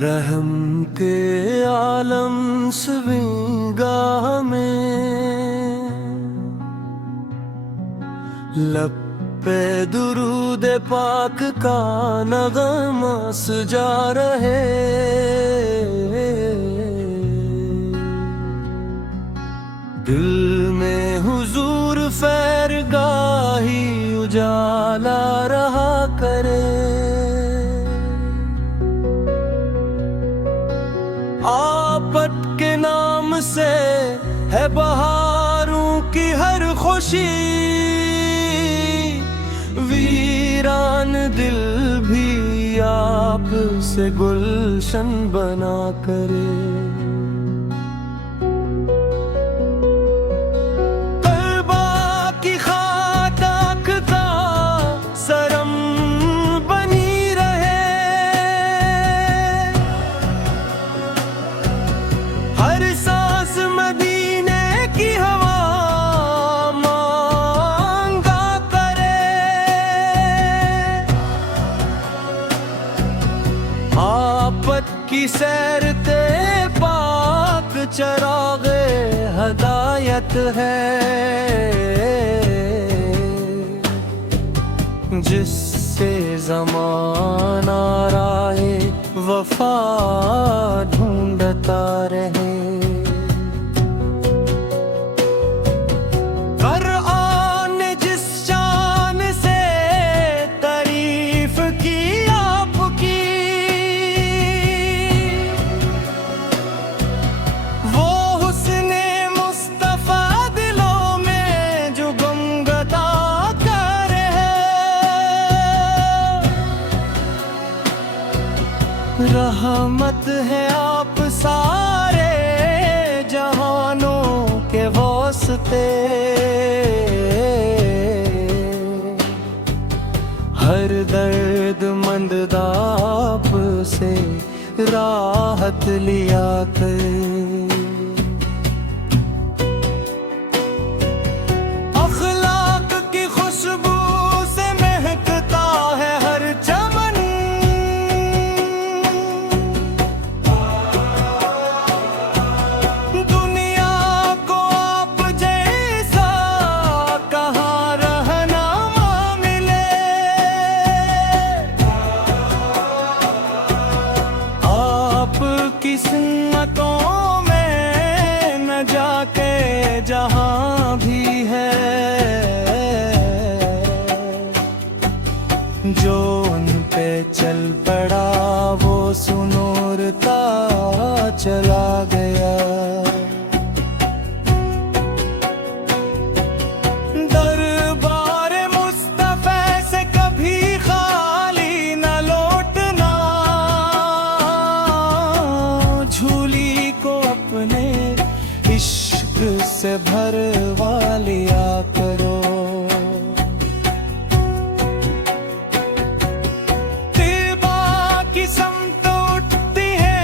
रहम के आलम स्विंगाह में लब पे दुरूद पाक का नगमा सजा रहे। दिल में हुजूर फैरगाही उजाला रहा करे। आपत के नाम से है बहारों की हर खुशी, वीरान दिल भी आप से गुलशन बना करे। कल्बा की खाक का सरम बनी रहे। हर सांस मदीने की हवा मांगा करे। आपत की सैरते पाक चरागे हदायत है, जिससे ज़माना राहे वफा ढूंढता रहे। क़ुरआन ने जिस शान से तारीफ की आपकी, वो हुस्ने मुस्तफ़ा दिलों में जो गुमगदा कर है। रहमत है आप सारे जहानों के वास्ते। हर दर्द मंद दाप से राहत लिया कर। अखलाक की खुशबू से महकता है हर चमन। दुनिया को आप जैसा कहाँ रहनुमा मिले। आपकी सुन्नतों में न जाके जहाँ भी है, जो उन पे चल पड़ा वो सुनूरता चला गया। दरबार मुस्तफ़ा से कभी खाली न लौटना, झूली को अपने इश्क से भरवा लिया करो। तिबा की समत उठती है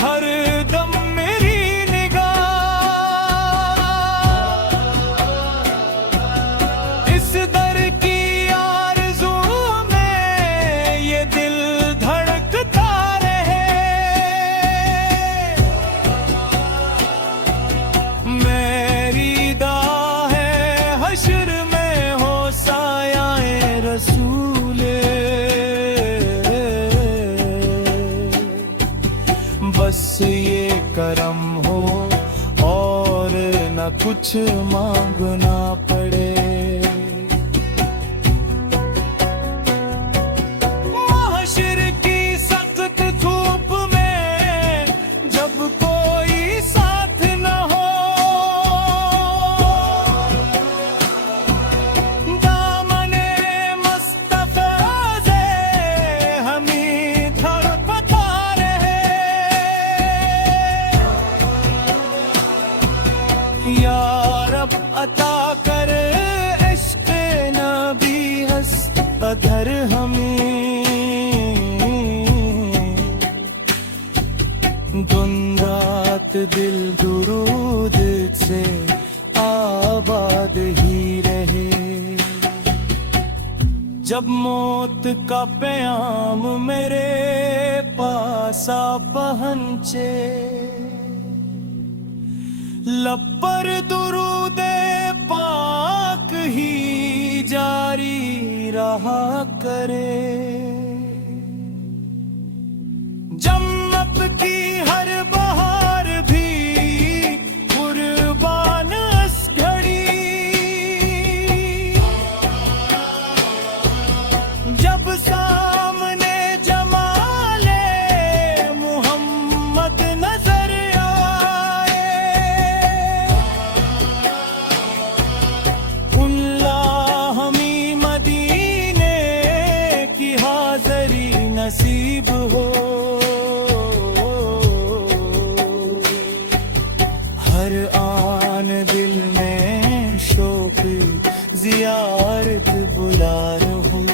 हर दम मेरी निगाह। इस दर की आरज़ू में ये दिल धड़कता रहे। मेरी दाह है हश्र में हो सायाए रसूले। बस ये करम हो और न कुछ मांगना पड़े। महशर की सख्त धूप में जब कोई साथ न हो, दामने मुस्तफ़ा से हमें धड़कता रहे। या रब अता कर इश्क़ नबी हस्त अधर हमें। दिन रात दिल दुरूद से आबाद ही रहे। जब मौत का प्याम मेरे पास आ पहुंचे, लब पर दुरूदे पाक ही जारी रहा करे। जन्नत की हर बहार भी कुर्बान इस घड़ी, जब सामने जमाले मोहम्मद नजर आए। अल्लाह हमें मदीने की हाज़री नसीब हो। हर आन दिल में शौक ज़ियारत बुला रहूं।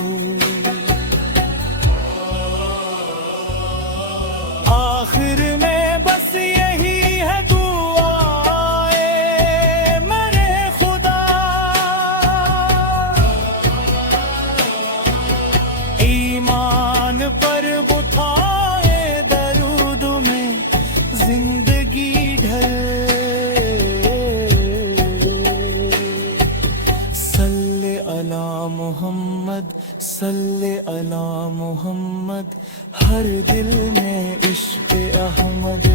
आखिर में बस यही है दुआए मेरे खुदा, ईमान पर उठाए दरूद में जिंदगी ढल। सल्ले अला मोहम्मद, सल्ले अला मोहम्मद, हर दिल में इश्क़ अहमद।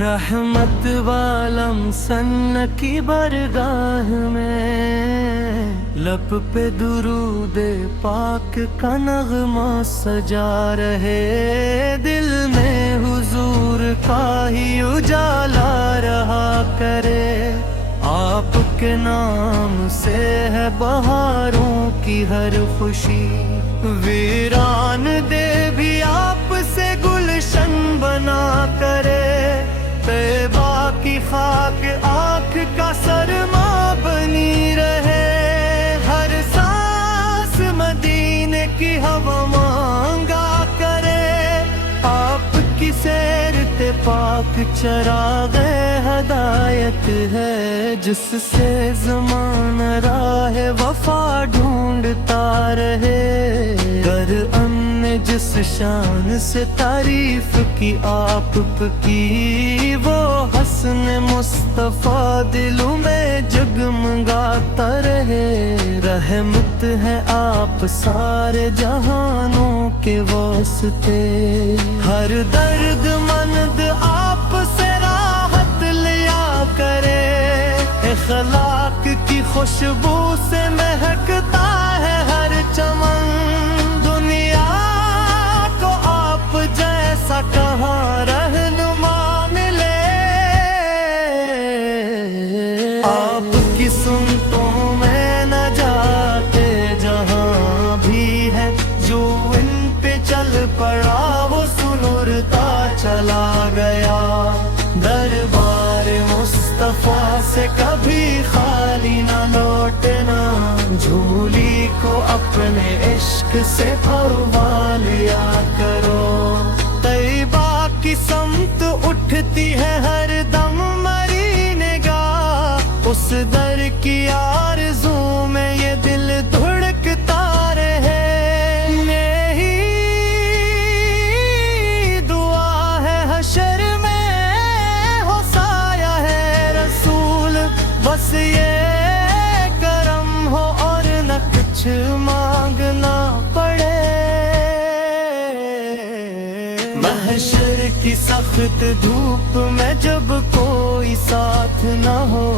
रहमत वालम सन की बरगाह में, लब पे दुरूद पाक का नगमा सजा रहे। दिल में हुजूर का ही उजाला रहा करे। आपके नाम से है बहारों की हर खुशी, वीरान दे भी आपसे गुलशन बना करे। तैबा की खाक आँख का सरमा बनी रहे। हर सांस मदीने की हवा मांगा करे। आपकी सैर ते पाक चराग़े हदायत है, जिससे ज़माना राह वफा ढूंढता रहे। कर हमने जिस शान से तारीफ की आप की, वो हसन मुस्तफा दिलों में जगमगाता रहे। रहमत है आप सारे जहानों के वास्ते, हर दर्द मंद आप से राहत लिया करे। इखलाक की खुशबू से महकता है हर चमन, दुनिया को आप जैसा कहाँ रहनुमा मिले। आपकी सुनतों में न जाते जहाँ भी है, जो इन पे चल पड़ा वो सुनुरता चला गया। दरबार मुस्तफा से कभी खाली न लौटना, झोली को अपने इश्क से भरवा लिया करो। तैबा की समत उठती है हर दम मरी निगाह, उस दर की आरज़ू में ये दिल धड़कता रहे। यही दुआ है हशर में हो साया है रसूल, बस ये कुछ मांगना पड़े। महशर की सख्त धूप में जब कोई साथ न हो,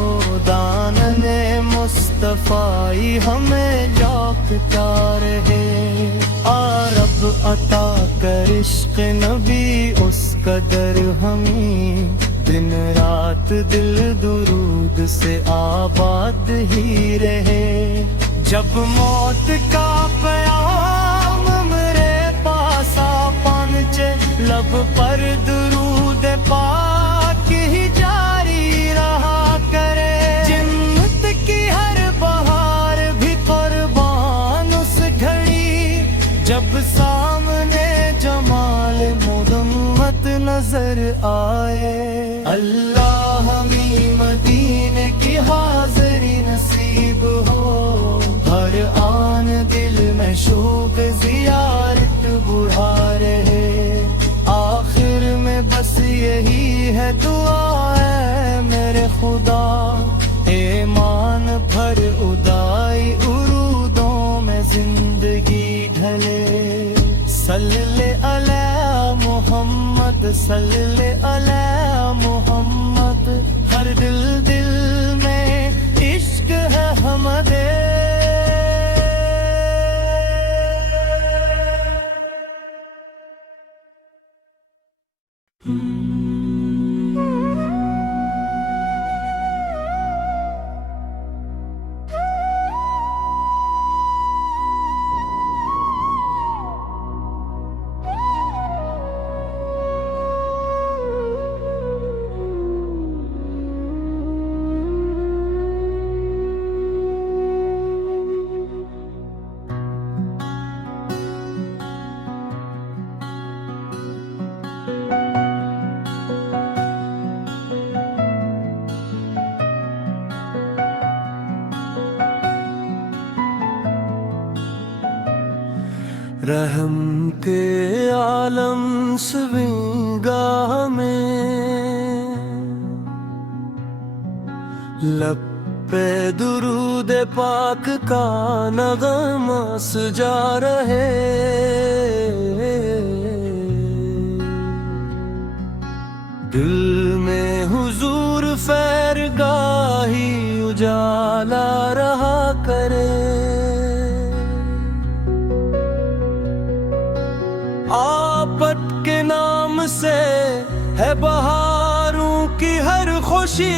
दामने मुस्तफाई हमें लौटता रहे। रब अता कर इश्क नबी उस कदर हमें, दिन रात दिल दुरूद से आबाद ही रहे। जब मौत का प्याम मेरे पास आ पहुंचे, लब पर दुरूद पाक ही जारी रहा करे। जिन्नत की हर बहार भी कुर्बान उस घड़ी, जब सामने जमाल मुहम्मद नजर आए। अल्लाह हमें मदीने की हाज़री नसीब हो, हर आन दिल में शौक़ ज़ियारत बुढ़ा रहे। आखिर में बस यही है दुआ है मेरे खुदा, ईमान भर उदाई उरूदों में जिंदगी ढले। सल्ले अला मोहम्मद, सल्ले अला मोहम्मद, हर दिल दिल में इश्क है हमदे। रहम के आलम स्विंगाह में, लब पे दुरूद पाक का नगमा सजा रहे। दिल में हुजूर फैरगाही उजाला रहा करे। आपत के नाम से है बहारों की हर खुशी,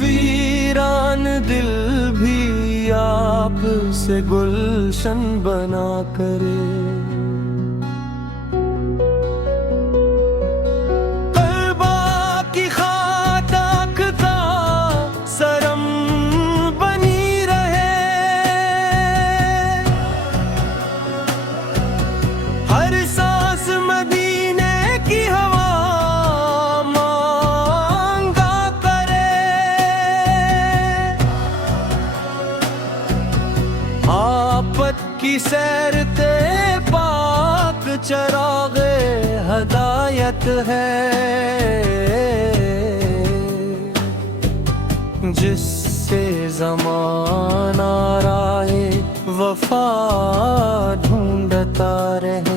वीरान दिल भी आप से गुलशन बना करे। की सैरते पाक चरागे हदायत है, जिससे ज़माना राहे वफा ढूंढता रहे।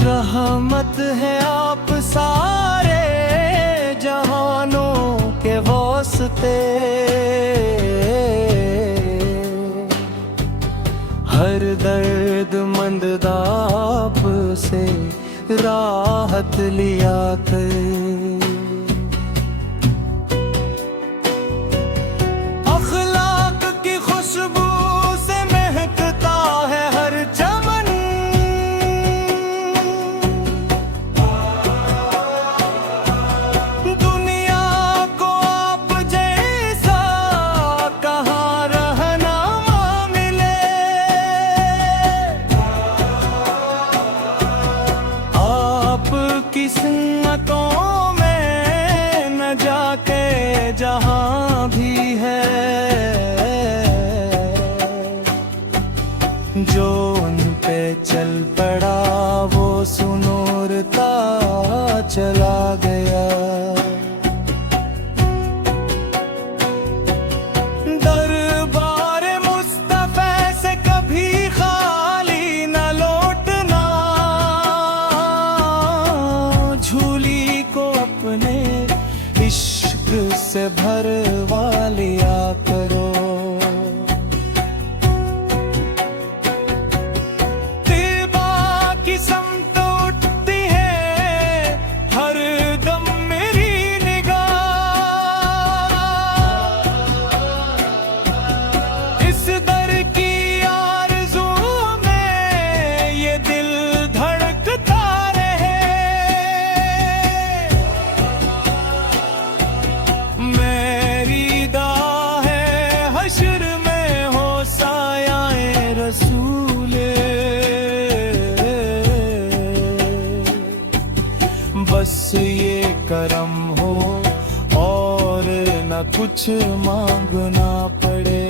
रहमत है आप सारे जहानों के वास्ते, हर दर्द मंद दाप से राहत लिया कर। इश्क से भरवा लिया करो। तिलबा की समत उठती है हर दम मेरी निगाह, इस दर की आरज़ू में ये दिल धड़कता रहे। मेरी दाह है हश्र में हो सायाए रसूले, बस ये करम हो और न कुछ मांगना पड़े।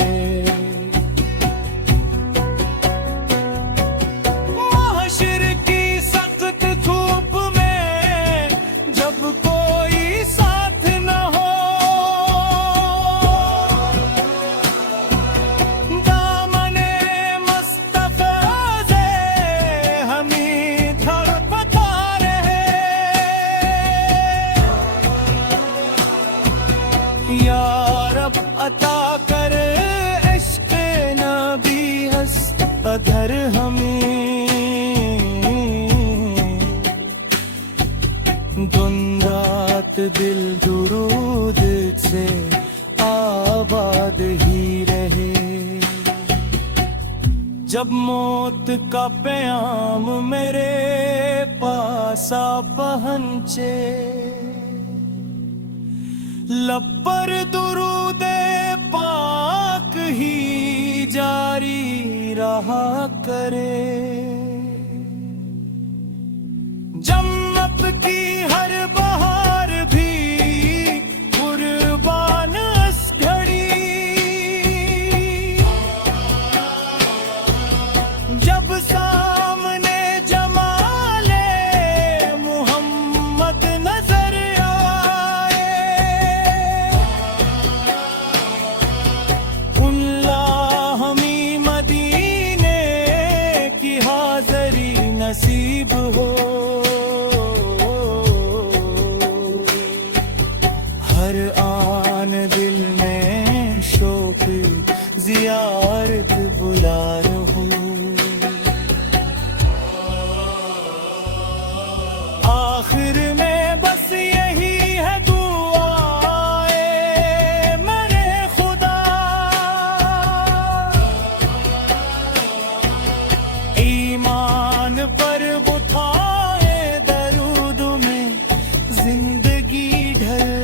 महशर की सख्त धूप में जब कोई साथ न हो, दामने मुस्तफा से हमें तड़पता रहे। या रब अता कर इश्क़ नबी हस्त अधर हमें, दिन रात दिल दुरूद से आबाद ही रहे। जब मौत का प्याम मेरे पास आ पहुंचे, लब पर दुरूदे पाक ही जारी रहा करे। जन्नत की हर बहार भी कुर्बान इस घड़ी, जब सामने जमाले मुहम्मद नजर आए। उल्लाह हमी मदीने की हाज़री नसीब हो। हर आन दिल में शौक ज़ियारत बुला रहूं। आखिर में बस यही है दुआए मेरे खुदा, ईमान पर बुठाए दरूद में जिंदगी ढल।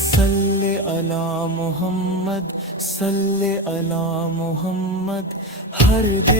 सल्ले अला मोहम्मद, सल्ले अला मोहम्मद, हर दिल